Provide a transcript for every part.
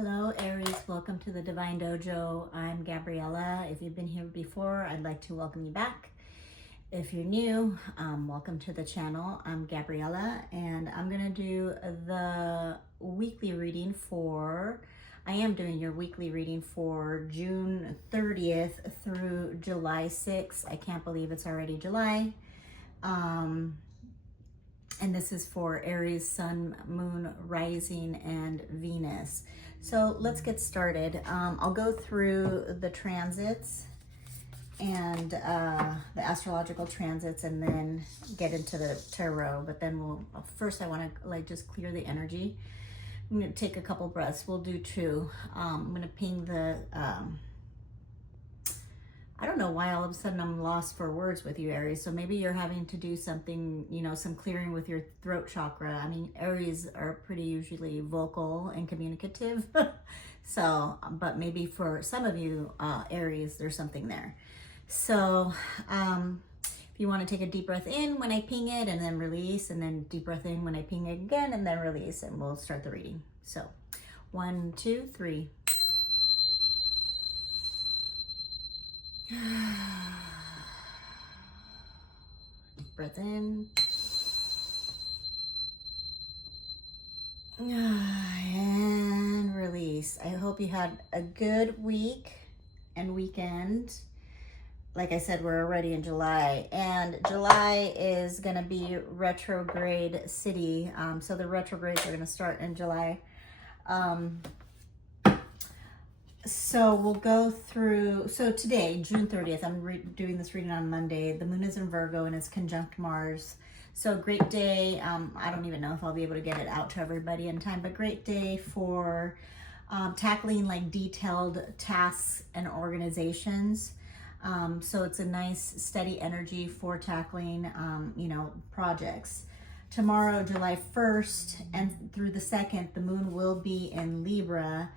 Hello Aries, welcome to the Divine Dojo. I'm Gabriella. If you've been here before, I'd like to welcome you back. If you're new, welcome to the channel. I'm Gabriella and I'm gonna do the weekly reading I am doing your weekly reading for June 30th through July 6th. I can't believe it's already July. And this is for Aries, Sun, Moon, Rising, and Venus. So let's get started. I'll go through the transits and the astrological transits and then get into the tarot. But then first I want to just clear the energy. I'm going to take a couple breaths. We'll do two. I'm going to ping the... I don't know why all of a sudden I'm lost for words with you, Aries. So maybe you're having to do something, some clearing with your throat chakra. I mean, Aries are pretty usually vocal and communicative. So, but maybe for some of you, Aries, there's something there. So, if you want to take a deep breath in when I ping it and then release, and then deep breath in when I ping it again and then release, and we'll start the reading. So, 1, 2, 3. Deep breath in. And release. I hope you had a good week and weekend. Like I said, we're already in July, and July is going to be retrograde city. So the retrogrades are going to start in July. So we'll go through, so today, June 30th, I'm doing this reading on Monday. The moon is in Virgo and it's conjunct Mars. So great day. I don't even know if I'll be able to get it out to everybody in time, but great day for tackling like detailed tasks and organizations. So it's a nice steady energy for tackling, projects. Tomorrow, July 1st and through the 2nd, the moon will be in Libra.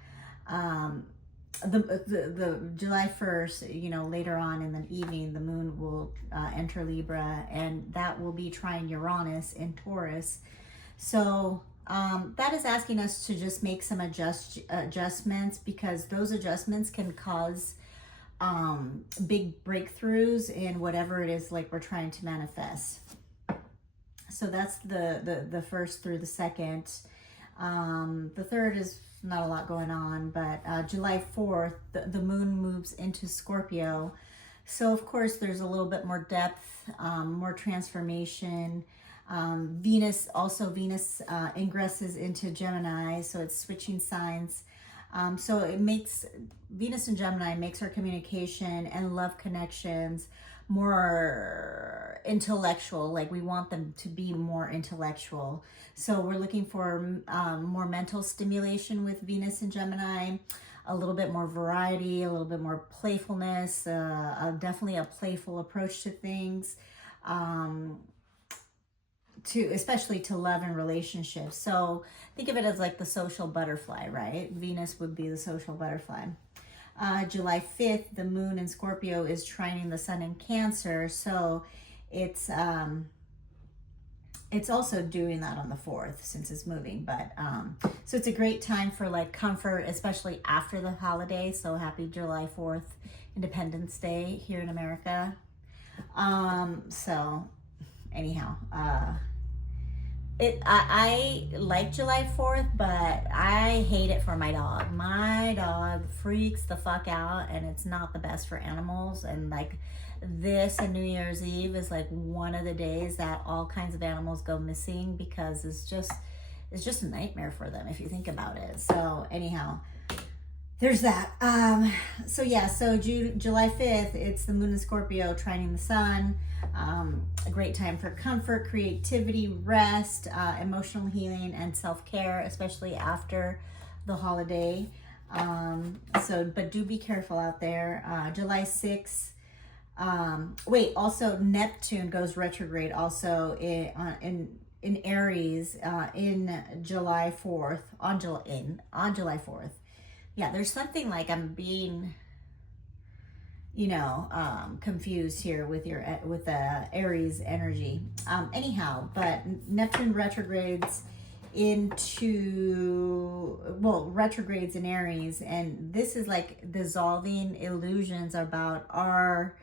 The July 1st, later on in the evening, the moon will enter Libra, and that will be trine Uranus in Taurus. So that is asking us to just make some adjustments, because those adjustments can cause big breakthroughs in whatever it is like we're trying to manifest. So that's the 1st through the 2nd. The 3rd is not a lot going on, but July 4th, the moon moves into Scorpio. So of course there's a little bit more depth, more transformation. Venus ingresses into Gemini, so it's switching signs. So it makes, Venus and Gemini makes our communication and love connections more intellectual. Like we want them to be more intellectual. So we're looking for more mental stimulation with Venus and Gemini, a little bit more variety, a little bit more playfulness, definitely a playful approach to things, especially to love and relationships. So think of it as like the social butterfly, right? Venus would be the social butterfly. July 5th, the moon in Scorpio is trining the sun in Cancer. So it's also doing that on the 4th since it's moving. But so it's a great time for like comfort, especially after the holiday. So happy July 4th, Independence Day here in America. So anyhow, I like July 4th, but I hate it for my dog. My dog freaks the fuck out, and it's not the best for animals. And like this and New Year's Eve is like one of the days that all kinds of animals go missing, because it's just a nightmare for them if you think about it. So anyhow, there's that. So July 5th, it's the moon in Scorpio trining the sun. A great time for comfort, creativity, rest, emotional healing, and self-care, especially after the holiday. But do be careful out there. July 6th. Also Neptune goes retrograde also in Aries in July 4th, on July 4th. Yeah, there's something like I'm being confused here with the Aries energy. Anyhow, but Neptune retrogrades into, well, retrogrades in Aries, and this is like dissolving illusions about our,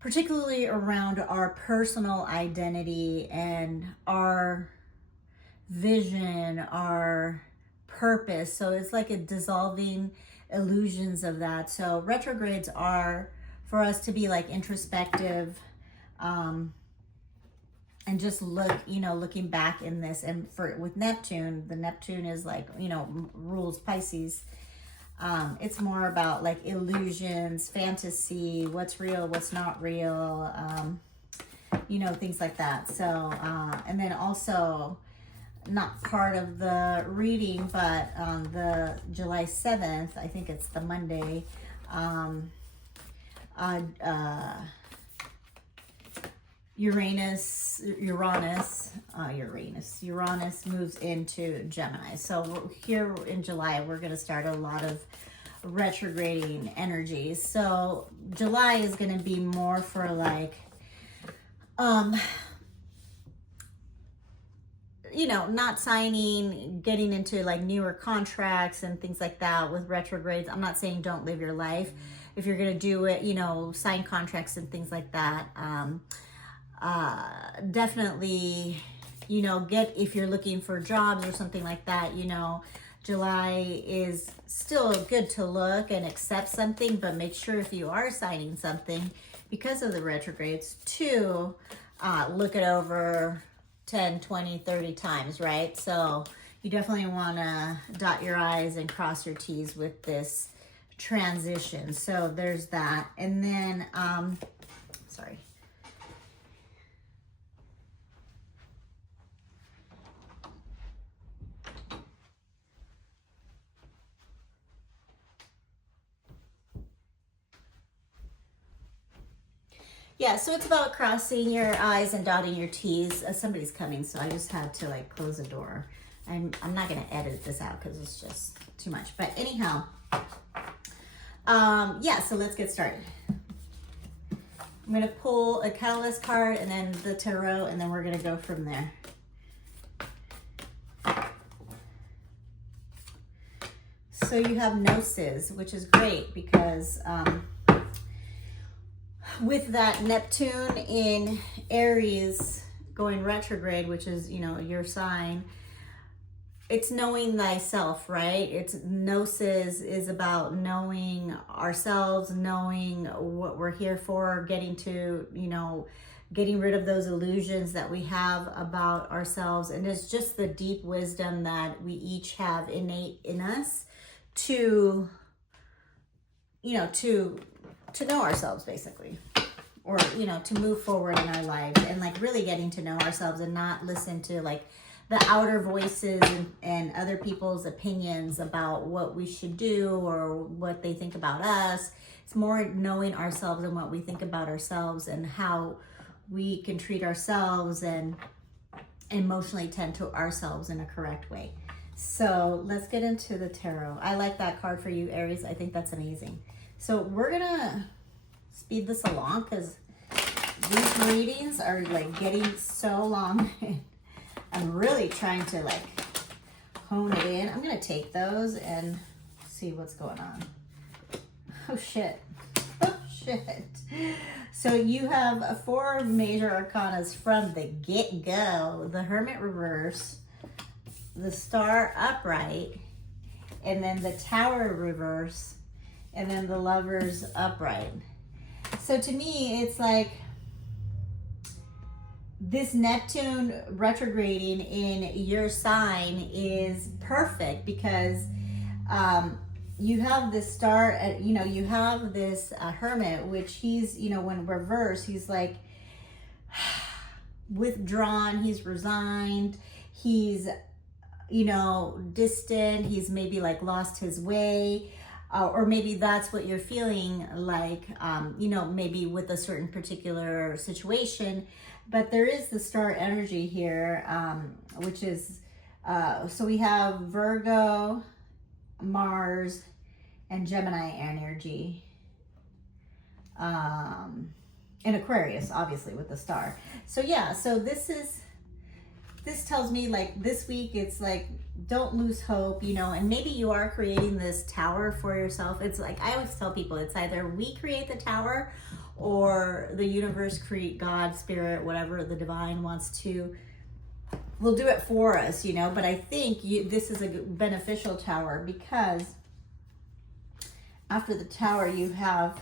particularly around our personal identity and our vision, our purpose. So it's like a dissolving illusions of that. So retrogrades are for us to be like introspective, and just look, looking back in this. And with Neptune, the Neptune is like, rules Pisces. It's more about like illusions, fantasy, what's real, what's not real, things like that. So, and then also, not part of the reading, but on the July 7th, I think it's the Monday, Uranus moves into Gemini. So here in July, we're going to start a lot of retrograding energies. So July is going to be more for like, not signing, getting into like newer contracts and things like that with retrogrades. I'm not saying don't live your life. If you're going to do it, sign contracts and things like that. Definitely, if you're looking for jobs or something like that, July is still good to look and accept something, but make sure if you are signing something because of the retrogrades to look it over 10, 20, 30 times, right? So you definitely want to dot your I's and cross your T's with this transition. So there's that. And then, sorry. Yeah, so it's about crossing your I's and dotting your T's. Somebody's coming, so I just had to like close the door. I'm not gonna edit this out because it's just too much. But anyhow, yeah, so let's get started. I'm gonna pull a catalyst card and then the tarot, and then we're gonna go from there. So you have Gnosis, which is great because with that Neptune in Aries going retrograde, which is, your sign, it's knowing thyself, right? It's Gnosis is about knowing ourselves, knowing what we're here for, getting rid of those illusions that we have about ourselves. And it's just the deep wisdom that we each have innate in us to know ourselves, basically, or to move forward in our lives, and like really getting to know ourselves and not listen to like the outer voices and other people's opinions about what we should do or what they think about us. It's more knowing ourselves and what we think about ourselves and how we can treat ourselves and emotionally tend to ourselves in a correct way. So let's get into the tarot. I like that card for you, Aries. I think that's amazing. So we're gonna speed this along because these readings are like getting so long. I'm really trying to like hone it in. I'm gonna take those and see what's going on. Oh shit. Oh shit. So you have 4 major arcanas from the get-go. The Hermit reverse, the Star upright, and then the Tower reverse, and then the Lovers upright. So to me, it's like this Neptune retrograding in your sign is perfect because you have this star, you have this Hermit, which he's, when reversed, he's like withdrawn, he's resigned, he's, distant, he's maybe like lost his way. Or maybe that's what you're feeling like, maybe with a certain particular situation. But there is the star energy here, which is, so we have Virgo, Mars, and Gemini energy. And Aquarius, obviously, with the star. So yeah, so this is this tells me like this week it's like don't lose hope, you know, and maybe you are creating this tower for yourself. It's like I always tell people, it's either we create the tower or the universe create, God, spirit, whatever the divine wants to, will do it for us, you know. But I think this is a beneficial tower, because after the tower you have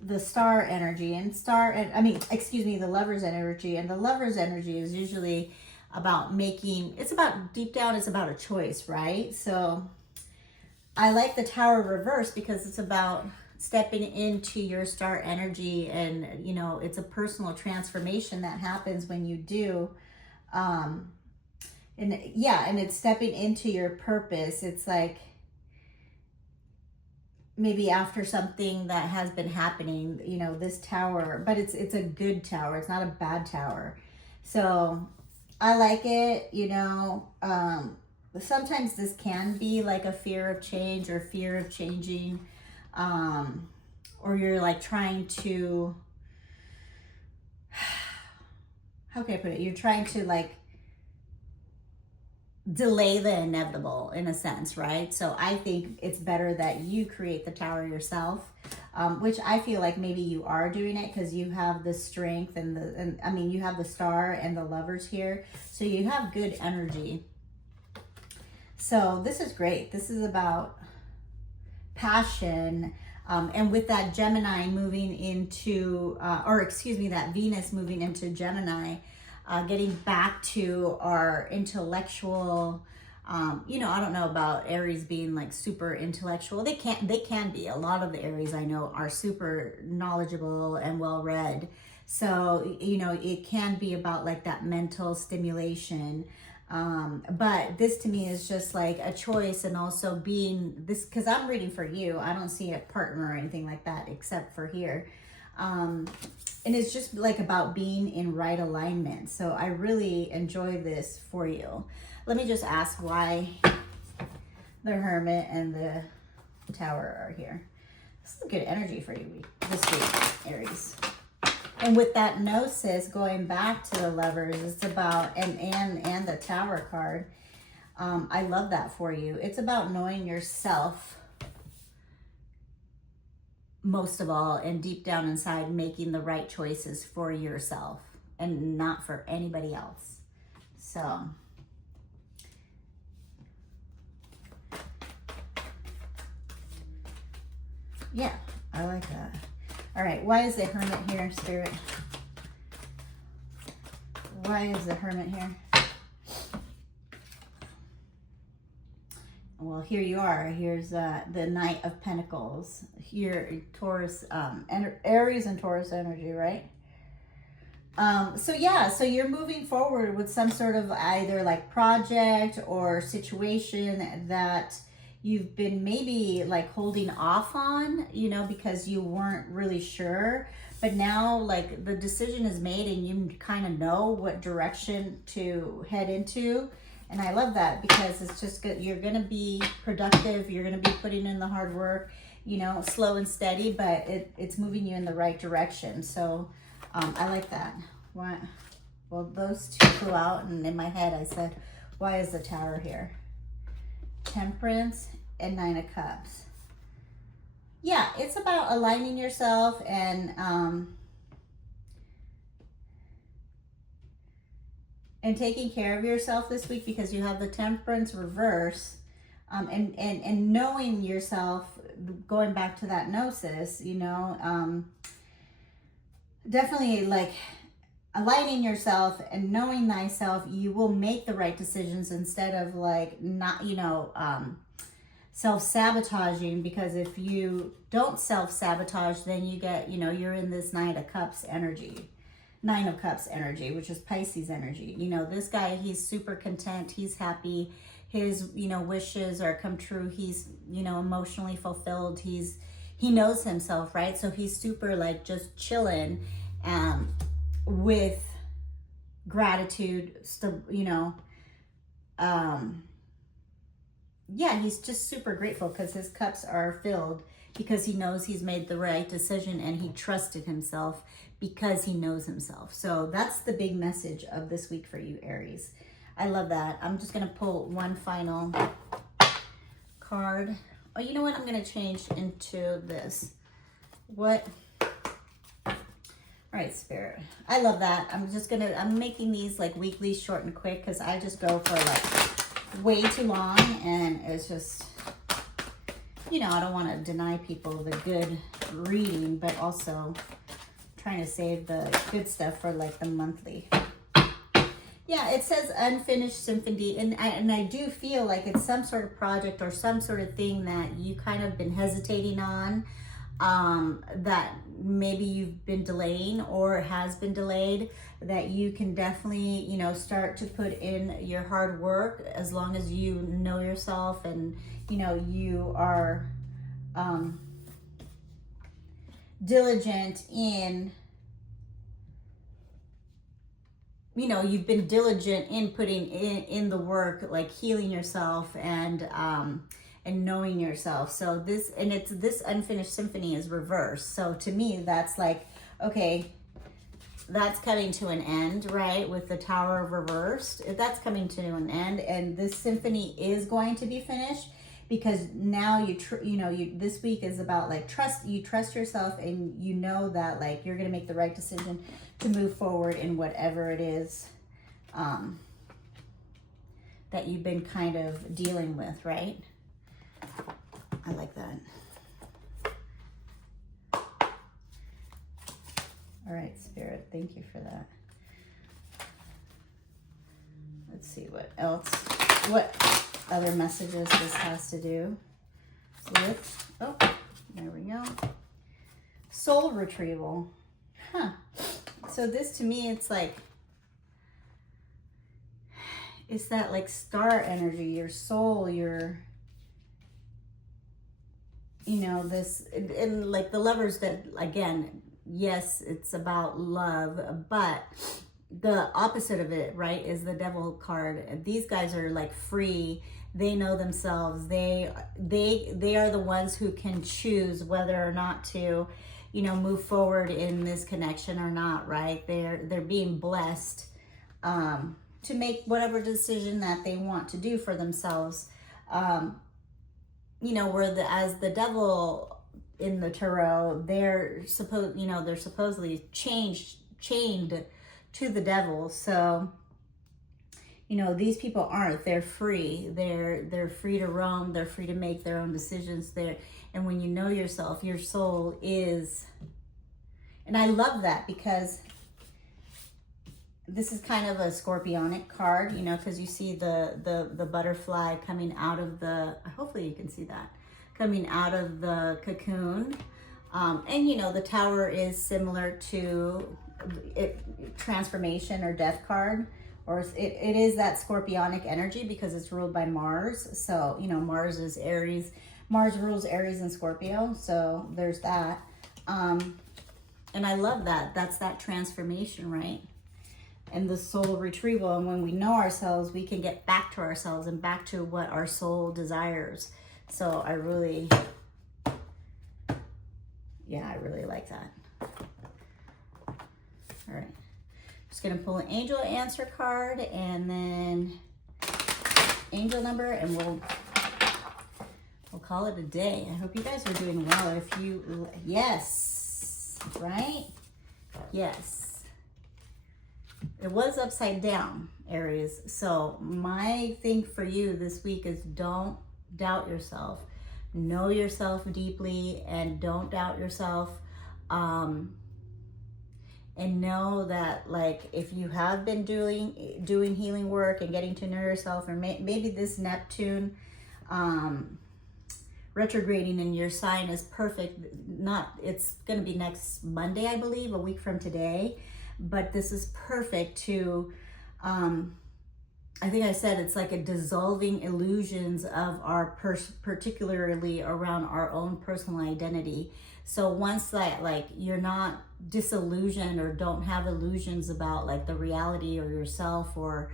the star energy, and the lover's energy, and the lover's energy is usually about it's about deep down, it's about a choice, right? So I like the tower reverse because it's about stepping into your star energy, and you know, it's a personal transformation that happens when you do, and it's stepping into your purpose. It's like maybe after something that has been happening, you know, this tower, but it's a good tower. It's not a bad tower. So I like it, you know. Sometimes this can be like a fear of change or fear of changing, or you're like trying to, how can I put it? You're trying to like delay the inevitable in a sense, right? So I think it's better that you create the tower yourself, which I feel like maybe you are doing it because you have the strength and you have the star and the lovers here, so you have good energy. So this is great. This is about passion, and with that Gemini moving into, that Venus moving into Gemini, getting back to our intellectual, you know, I don't know about Aries being like super intellectual. They can be. A lot of the Aries I know are super knowledgeable and well-read. So, you know, it can be about like that mental stimulation. But this to me is just like a choice, and also being this, because I'm reading for you. I don't see a partner or anything like that except for here. And it's just like about being in right alignment. So I really enjoy this for you. Let me just ask why the Hermit and the Tower are here. This is a good energy for you this week, Aries. And with that Gnosis, going back to the Lovers, it's about, and the Tower card, I love that for you. It's about knowing yourself most of all, and deep down inside making the right choices for yourself and not for anybody else. So yeah, I like that. All right, why is the Hermit here, Spirit? Why is the Hermit here? Well, here you are. Here's the Knight of Pentacles. Here, Taurus, Aries and Taurus energy, right? So yeah, so you're moving forward with some sort of either like project or situation that you've been maybe like holding off on, you know, because you weren't really sure. But now like the decision is made and you kind of know what direction to head into. And I love that because it's just good. You're going to be productive. You're going to be putting in the hard work, you know, slow and steady, but it's moving you in the right direction. So I like that. Why? Well, those two flew out, and in my head I said, why is the Tower here? Temperance and Nine of Cups. Yeah, it's about aligning yourself and taking care of yourself this week, because you have the Temperance reverse, and knowing yourself, going back to that Gnosis, you know, definitely like aligning yourself and knowing thyself, you will make the right decisions instead of like not, you know, self-sabotaging, because if you don't self-sabotage, then you get, you know, you're in this Nine of Cups energy, which is Pisces energy. You know, this guy, he's super content. He's happy. His, you know, wishes are come true. He's, you know, emotionally fulfilled. He knows himself, right? So he's super like just chilling, with gratitude, you know, yeah, he's just super grateful because his cups are filled. because he knows he's made the right decision, and he trusted himself because he knows himself. So that's the big message of this week for you, Aries. I love that. I'm just going to pull one final card. Oh, you know what? I'm going to change into this. What? All right, Spirit. I love that. I'm making these like weekly, short and quick, because I just go for like way too long, and it's just, you know, I don't want to deny people the good reading, but also trying to save the good stuff for like the monthly. Yeah, it says unfinished symphony, and I do feel like it's some sort of project or some sort of thing that you kind of been hesitating on, that maybe you've been delaying or has been delayed, that you can definitely, you know, start to put in your hard work, as long as you know yourself and, you know, you are diligent in, you know, you've been diligent in putting in the work, like healing yourself and knowing yourself. So this unfinished symphony is reversed. So to me, that's like, okay, that's coming to an end, right? With the Tower reversed, that's coming to an end, and this symphony is going to be finished, because now this week is about like trust. You trust yourself, and you know that like you're gonna make the right decision to move forward in whatever it is that you've been kind of dealing with, right? I like that. All right, Spirit, thank you for that. Let's see what else, what other messages this has to do with, oh, there we go. Soul retrieval. Huh. So this, to me, it's like, it's that like star energy, your soul, your, you know, this, and like the Lovers, that again, yes, it's about love, but the opposite of it, right, is the Devil card. These guys are like free. They know themselves. They are the ones who can choose whether or not to, you know, move forward in this connection or not, right? They're being blessed to make whatever decision that they want to do for themselves. You know, as the Devil in the tarot, they're supposedly chained to the Devil. So, you know, these people aren't. They're free. They're free to roam. They're free to make their own decisions. And when you know yourself, your soul is, and I love that, because this is kind of a scorpionic card, you know, because you see the butterfly coming out of the, hopefully you can see that, coming out of the cocoon. And, you know, the Tower is similar to transformation or death card, or it is that scorpionic energy, because it's ruled by Mars. So, you know, Mars is Aries. Mars rules Aries and Scorpio. So there's that. And I love that. That's that transformation, right? And the soul retrieval. And when we know ourselves, we can get back to ourselves and back to what our soul desires. So I really like that. All right. Just going to pull an angel answer card, and then angel number, and we'll call it a day. I hope you guys are doing well. If you, yes, right? Yes. It was upside down, Aries. So my thing for you this week is, don't doubt yourself. Know yourself deeply, and don't doubt yourself. And know that, like, if you have been doing healing work and getting to know yourself, or maybe this Neptune retrograding in your sign is perfect. It's going to be next Monday, I believe, a week from today. But this is perfect to, I think I said it's like a dissolving illusions of our particularly around our own personal identity. So once that, like, you're not disillusioned or don't have illusions about like the reality or yourself, or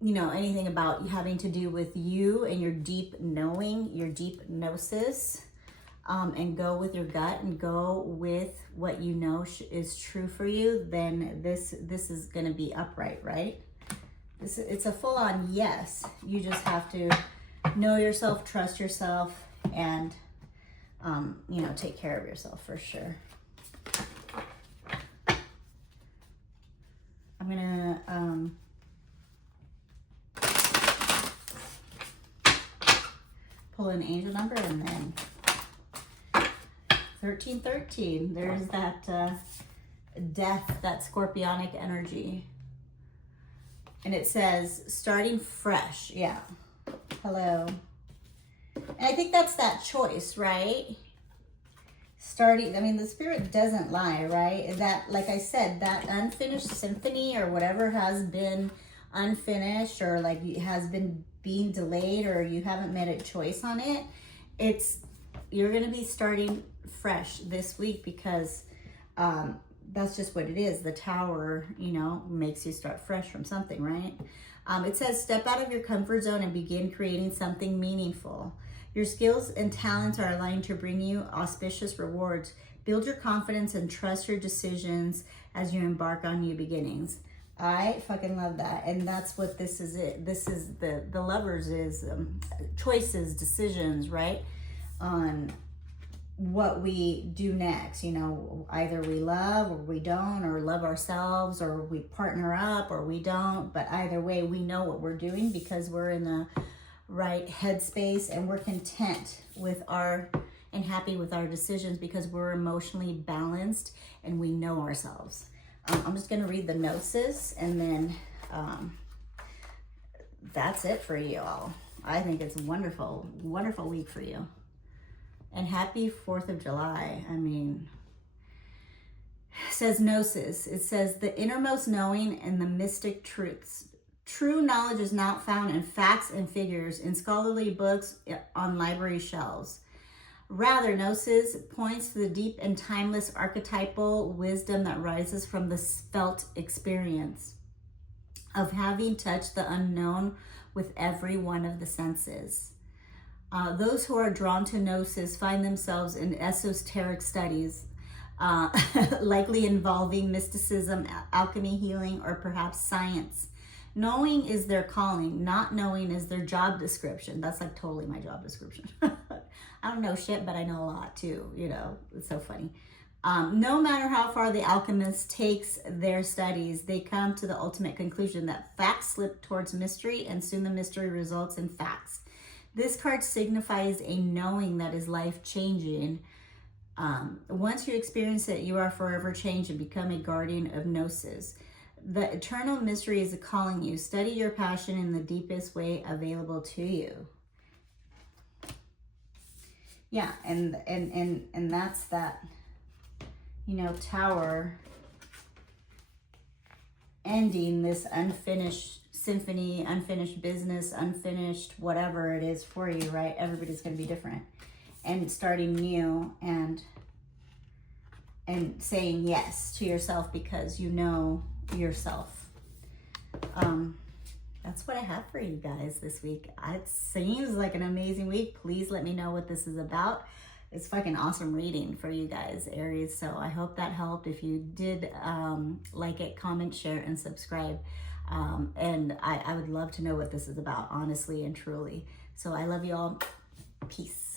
you know, anything about having to do with you and your deep knowing, your deep gnosis, and go with your gut and go with what you know is true for you, then this is going to be upright, right? It's a full-on yes. You just have to know yourself, trust yourself, and you know, take care of yourself for sure. I'm gonna pull an angel number, and then 1313. There's that death, that scorpionic energy. And it says, starting fresh. Yeah. Hello. And I think that's that choice, right? Starting, I mean, the spirit doesn't lie, right? That, like I said, that unfinished symphony or whatever has been unfinished, or like has been being delayed, or you haven't made a choice on it, you're going to be starting fresh this week, because that's just what it is. The tower, you know, makes you start fresh from something, right? It says, step out of your comfort zone and begin creating something meaningful. Your skills and talents are aligned to bring you auspicious rewards. Build your confidence and trust your decisions as you embark on new beginnings. I fucking love that. And that's what this is. This is the Lovers is choices, decisions, right? On what we do next. You know, either we love or we don't, or love ourselves, or we partner up or we don't. But either way, we know what we're doing because we're in the right headspace and we're content with and happy with our decisions because we're emotionally balanced and we know ourselves. I'm just going to read the gnosis, and then that's it for you all. I think it's a wonderful, wonderful week for you. And happy 4th of July. I mean, it says gnosis. It says the innermost knowing and the mystic truths. True knowledge is not found in facts and figures, in scholarly books, on library shelves. Rather, gnosis points to the deep and timeless archetypal wisdom that rises from the felt experience of having touched the unknown with every one of the senses. Those who are drawn to gnosis find themselves in esoteric studies, likely involving mysticism, alchemy, healing, or perhaps science. Knowing is their calling, not knowing is their job description. That's like totally my job description. I don't know shit, but I know a lot too, you know, it's so funny. No matter how far the alchemist takes their studies, they come to the ultimate conclusion that facts slip towards mystery, and soon the mystery results in facts. This card signifies a knowing that is life-changing. Once you experience it, you are forever changed and become a guardian of gnosis. The eternal mystery is calling you. Study your passion in the deepest way available to you. Yeah, and that's that, you know, tower ending this unfinished symphony, unfinished business, unfinished whatever it is for you, right? Everybody's going to be different. And starting new and saying yes to yourself because you know yourself. That's what I have for you guys this week. It seems like an amazing week. Please let me know what this is about. It's fucking awesome reading for you guys, Aries. So I hope that helped. If you did like it, comment, share, and subscribe. And I would love to know what this is about, honestly and truly. So I love you all. Peace.